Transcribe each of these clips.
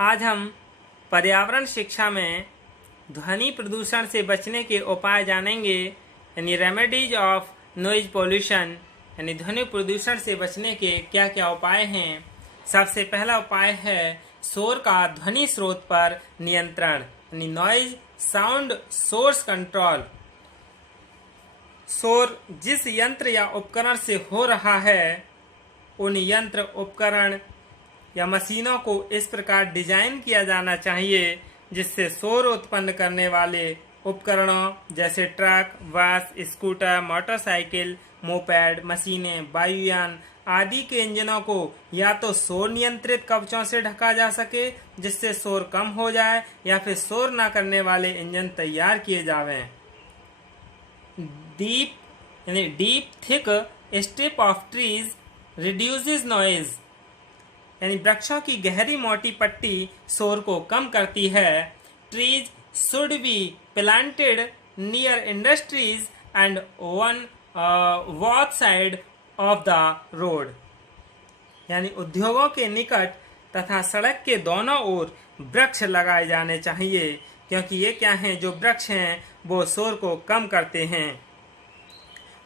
आज हम पर्यावरण शिक्षा में ध्वनि प्रदूषण से बचने के उपाय जानेंगे, यानी रेमेडीज ऑफ नॉइज पोल्यूशन, यानी ध्वनि प्रदूषण से बचने के क्या क्या उपाय हैं। सबसे पहला उपाय है शोर का ध्वनि स्रोत पर नियंत्रण, यानी नॉइज साउंड सोर्स कंट्रोल। शोर जिस यंत्र या उपकरण से हो रहा है, उन यंत्र उपकरण या मशीनों को इस प्रकार डिजाइन किया जाना चाहिए जिससे शोर उत्पन्न करने वाले उपकरणों जैसे ट्रक, बस, स्कूटर, मोटरसाइकिल, मोपेड, मशीनें, वायुयान आदि के इंजनों को या तो शोर नियंत्रित कवचों से ढका जा सके जिससे शोर कम हो जाए, या फिर शोर न करने वाले इंजन तैयार किए जावें। Deep thick strip of trees reduces noise, यानी वृक्षों की गहरी मोटी पट्टी शोर को कम करती है। Trees should be planted near industries and one both side of the road, यानी उद्योगों के निकट तथा सड़क के दोनों ओर वृक्ष लगाए जाने चाहिए, क्योंकि ये क्या हैं, जो वृक्ष हैं वो शोर को कम करते हैं।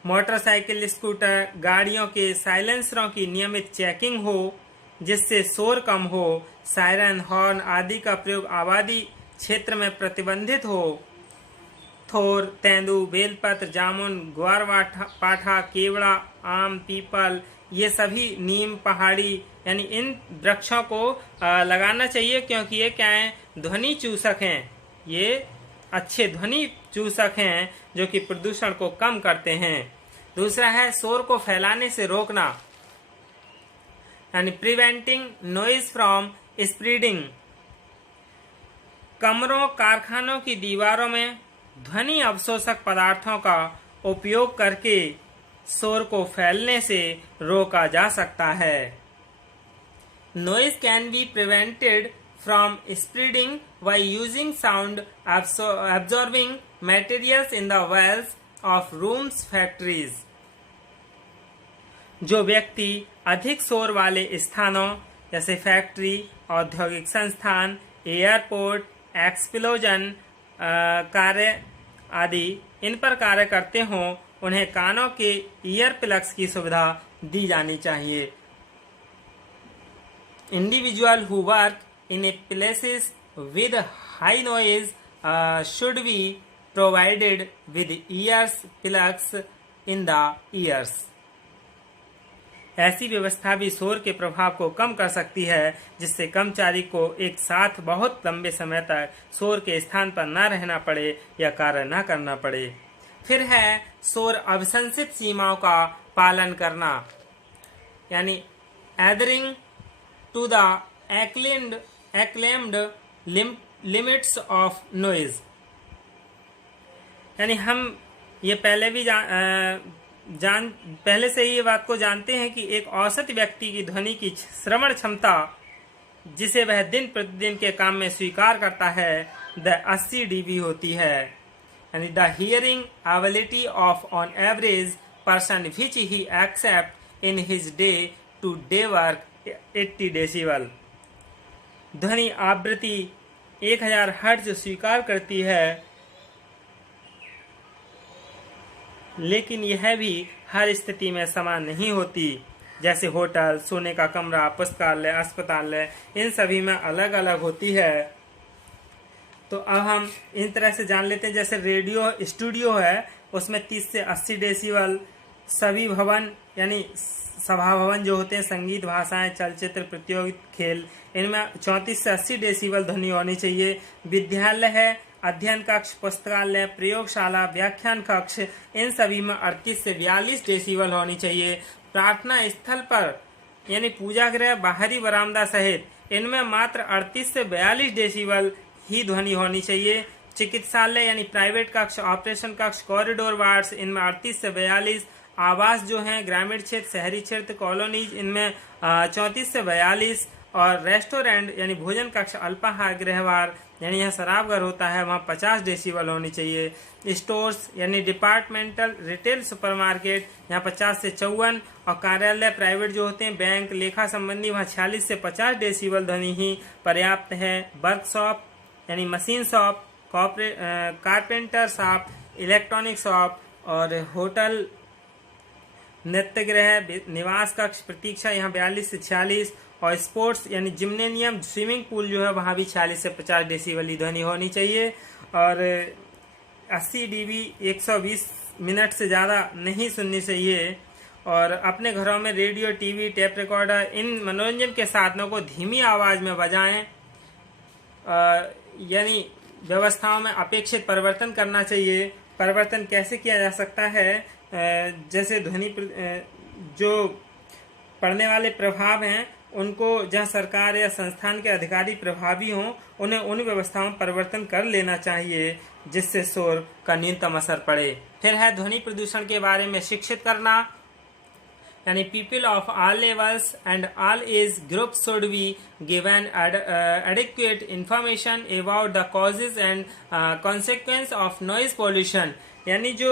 मोटरसाइकिल, स्कूटर, गाड़ियों के साइलेंसरों की नियमित चेकिंग हो जिससे शोर कम हो। सायरन, हॉर्न आदि का प्रयोग आबादी क्षेत्र में प्रतिबंधित हो। थोर, तेंदू, बेलपत्र, जामुन, ग्वारपाठा, केवड़ा, आम, पीपल, ये सभी नीम, पहाड़ी, यानी इन वृक्षों को लगाना चाहिए, क्योंकि ये क्या है, ध्वनि चूसक हैं। ये अच्छे ध्वनि चूसक हैं जो कि प्रदूषण को कम करते हैं। दूसरा है शोर को फैलाने से रोकना, यानी प्रिवेंटिंग नॉइज फ्रॉम स्प्रेडिंग। कमरों, कारखानों की दीवारों में ध्वनि अवशोषक पदार्थों का उपयोग करके शोर को फैलने से रोका जा सकता है। Noise can be prevented from spreading by using sound absorbing materials in the walls of rooms, factories। जो व्यक्ति अधिक शोर वाले स्थानों जैसे फैक्ट्री, औद्योगिक संस्थान, एयरपोर्ट, एक्सप्लोजन कार्य आदि इन पर कार्य करते हों, उन्हें कानों के ईयर प्लग्स की सुविधा दी जानी चाहिए। Individual who work in A places with high noise should be provided with ears plugs in the ears। ऐसी व्यवस्था भी शोर के प्रभाव को कम कर सकती है जिससे कर्मचारी को एक साथ बहुत लंबे समय तक शोर के स्थान पर न रहना पड़े या कार्य न करना पड़े। फिर है शोर अभिशंसित सीमाओं का पालन करना, यानी adhering to the acclaimed limits of noise, यानी हम ये पहले भी पहले से ही ये बात को जानते हैं कि एक औसत व्यक्ति की ध्वनि की श्रवण क्षमता जिसे वह दिन प्रतिदिन के काम में स्वीकार करता है 80 dB होती है, यानी the hearing ability of on average person which he except in his day to day work 80 decibel. ध्वनि आवृत्ति 1000 हर्ट्ज स्वीकार करती है, लेकिन यह भी हर स्थिति में समान नहीं होती। जैसे होटल, सोने का कमरा, पुस्तकालय, अस्पताल, इन सभी में अलग अलग होती है। तो अब हम इन तरह से जान लेते हैं, जैसे रेडियो स्टूडियो है उसमें 30 से 80 डेसिबल। सभी भवन यानी सभा भवन जो होते हैं, संगीत, भाषाएं, चलचित्र, प्रतियोगिता, खेल, इनमें 34 से 80 डेसिबल ध्वनि होनी चाहिए। विद्यालय है, अध्ययन कक्ष, पुस्तकालय, प्रयोगशाला, व्याख्यान कक्ष, इन सभी में 38 से 42 डेसिबल होनी चाहिए। प्रार्थना स्थल पर यानी पूजा गृह, बाहरी बरामदा सहित इनमें मात्र 38 से 42 डेसिबल ही ध्वनि होनी चाहिए। चिकित्सालय यानी प्राइवेट कक्ष, ऑपरेशन कक्ष, कॉरिडोर वार्ड्स, इनमें 38 से 42। आवास जो हैं, ग्रामीण क्षेत्र, शहरी क्षेत्र, कॉलोनीज, इनमें 34 से 42। और रेस्टोरेंट यानी भोजन कक्ष, अल्पाहार गृहवार यानी यहाँ शराबघर होता है, वहाँ 50 डेसिबल होनी चाहिए। स्टोर्स यानी डिपार्टमेंटल रिटेल सुपरमार्केट, यहाँ 50 से 54, और कार्यालय प्राइवेट जो होते हैं, बैंक, लेखा संबंधी, वहाँ 46 से 50 डेसिबल ध्वनि ही पर्याप्त है। वर्कशॉप यानी machine shop, carpenter shop, electronic shop, और होटल, नृत्य गृह, निवास कक्ष, प्रतीक्षा, यहाँ 42 से 46, और स्पोर्ट्स यानी जिम्नेनियम, स्विमिंग पूल जो है वहाँ भी 40 से 50 डेसिबल की ध्वनि होनी चाहिए। और 80 dB 120 मिनट से ज़्यादा नहीं सुननी चाहिए। और अपने घरों में रेडियो, टीवी, टेप रिकॉर्डर, इन मनोरंजन के साधनों को धीमी आवाज़ में बजाएं। यानी व्यवस्थाओं में अपेक्षित परिवर्तन करना चाहिए। परिवर्तन कैसे किया जा सकता है? जैसे ध्वनि जो पड़ने वाले प्रभाव हैं उनको जहां सरकार या संस्थान के अधिकारी प्रभावी हों, उन्हें उन व्यवस्थाओं में परिवर्तन कर लेना चाहिए जिससे शोर का न्यूनतम असर पड़े। फिर है ध्वनि प्रदूषण के बारे में शिक्षित करना, यानी people of all levels and all age groups should be given adequate information about the causes and consequence of noise pollution। यानी जो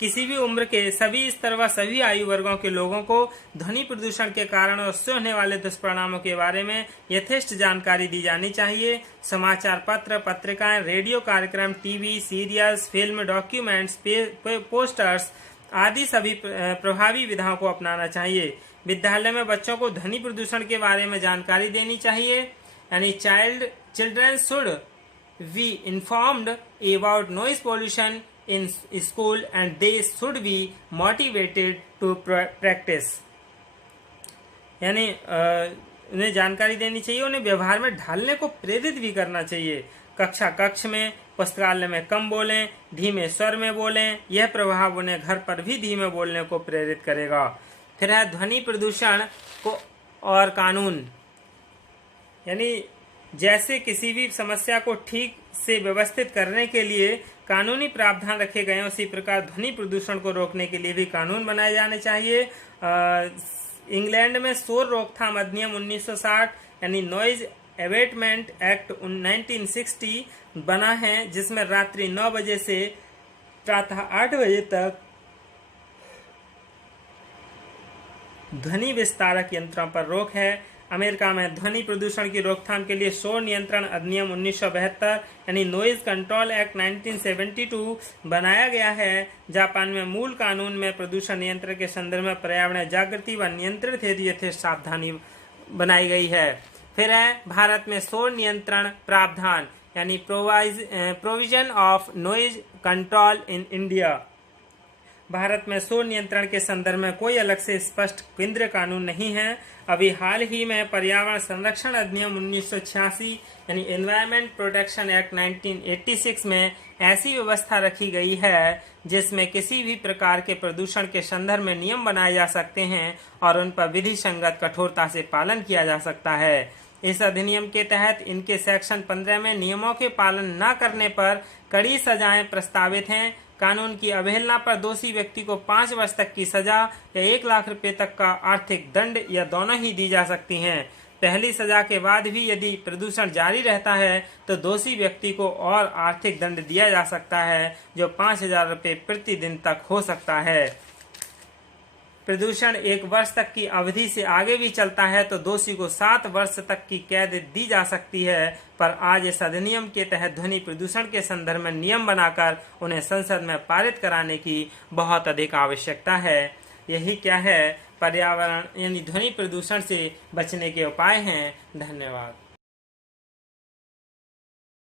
किसी भी उम्र के सभी स्तर व सभी आयु वर्गों के लोगों को ध्वनि प्रदूषण के कारण और उससे होने वाले दुष्परिणामों के बारे में यथेष्ट जानकारी दी जानी चाहिए। समाचार पत्र, पत्रिकाएं, रेडियो कार्यक्रम, TV serials, film, documents, posters आदि सभी प्रभावी विधाओं को अपनाना चाहिए। विद्यालय में बच्चों को ध्वनि प्रदूषण के बारे में जानकारी देनी चाहिए, यानी children should be informed about noise pollution in school and they should be motivated to practise. यानी उन्हें जानकारी देनी चाहिए, उन्हें व्यवहार में ढालने को प्रेरित भी करना चाहिए। कक्ष में, पुस्तकालय में कम बोलें, धीमे स्वर में बोलें, यह प्रभाव उन्हें घर पर भी धीमे बोलने को प्रेरित करेगा। फिर है ध्वनि प्रदूषण को और कानून, यानी जैसे किसी भी समस्या को ठीक से व्यवस्थित करने के लिए कानूनी प्रावधान रखे गए हैं, उसी प्रकार ध्वनि प्रदूषण को रोकने के लिए भी कानून बनाए जाने चाहिए। इंग्लैंड में शोर रोकथाम अधिनियम 1960 यानी नॉइज एबेटमेंट एक्ट 1960 बना है, जिसमें रात्रि 9 बजे से प्रातः 8 बजे तक ध्वनि विस्तारक यंत्रों पर रोक है। अमेरिका में ध्वनि प्रदूषण की रोकथाम के लिए शोर नियंत्रण अधिनियम 1972 यानी नॉइज कंट्रोल एक्ट 1972 बनाया गया है। जापान में मूल कानून में प्रदूषण नियंत्रण के संदर्भ में पर्यावरण जागृति व नियंत्रित हेतु यथेष्ट सावधानी बनाई गई है। फिर है भारत में शोर नियंत्रण प्रावधान यानी provision of noise control in India. Bharat में शोर नियंत्रण के संदर्भ में कोई अलग से स्पष्ट केंद्रीय कानून नहीं है। अभी हाल ही में पर्यावरण संरक्षण अधिनियम 1986 यानी एनवायरमेंट प्रोटेक्शन एक्ट 1986 में ऐसी व्यवस्था रखी गई है जिसमें किसी भी प्रकार के प्रदूषण के संदर्भ में नियम बनाए जा सकते हैं और उन पर विधि संगत कठोरता से पालन किया जा सकता है। इस अधिनियम के तहत इनके सेक्शन 15 में नियमों के पालन न करने पर कड़ी सजाएं प्रस्तावित हैं। कानून की अवहेलना पर दोषी व्यक्ति को 5 वर्ष तक की सजा या 1 लाख रुपए तक का आर्थिक दंड या दोनों ही दी जा सकती हैं। पहली सजा के बाद भी यदि प्रदूषण जारी रहता है तो दोषी व्यक्ति को और आर्थिक दंड दिया जा सकता है जो 5,000 रुपए प्रतिदिन तक हो सकता है। प्रदूषण 1 वर्ष तक की अवधि से आगे भी चलता है तो दोषी को 7 वर्ष तक की कैद दी जा सकती है। पर आज इस अधिनियम के तहत ध्वनि प्रदूषण के संदर्भ में नियम बनाकर उन्हें संसद में पारित कराने की बहुत अधिक आवश्यकता है। यही क्या है पर्यावरण यानी ध्वनि प्रदूषण से बचने के उपाय हैं। धन्यवाद।